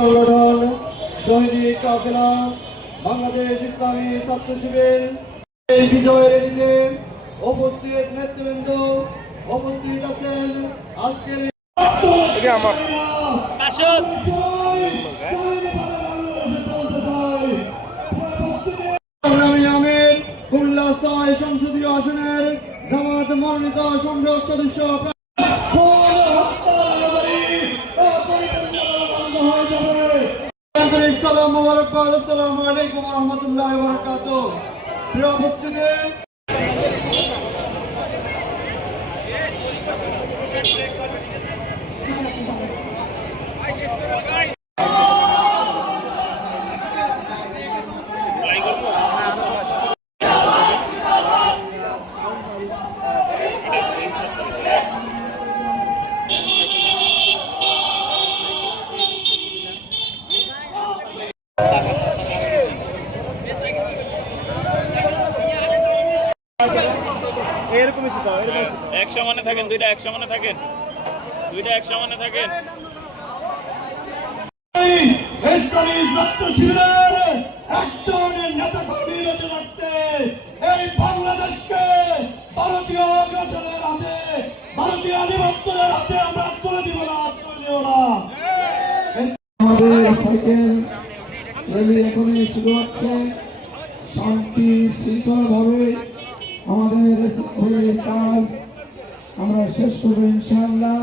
সংগঠন শহীদ কাফেলা বাংলাদেশ ইসলামী ছাত্র শিবির এই বিজয়ের রেলিতে উপস্থিত নেতৃবৃন্দ উপস্থিত আছেন আজকের কুমিল্লা ৬ সংসদীয় আসনের জামায়াত মনোনীত সংসদ সদস্য আসসালামু আলাইকুম ওয়া রাহমাতুল্লাহি ওয়া বারাকাতুহু। প্রিয় উপস্থিতি, এক সমানে থাকেন, দুইটা এক সমানে থাকেন, দুইটা এক সমানে থাকেন। একজনের নেতা কর্মী বেঁচে থাকতে এই বাংলাদেশকে ভারতীয় অগ্রসরের হাতে, ভারতীয় আধিপত্যের হাতে আমরা তুলে দিব না, তুলে দেব না। আমাদের সাইকেল র্যালি এখনই শুরু হচ্ছে। শান্তি শৃঙ্খলা ভাবে আমাদের কাজ আমরা শেষ করবো ইনশাআল্লাহ।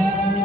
আমরা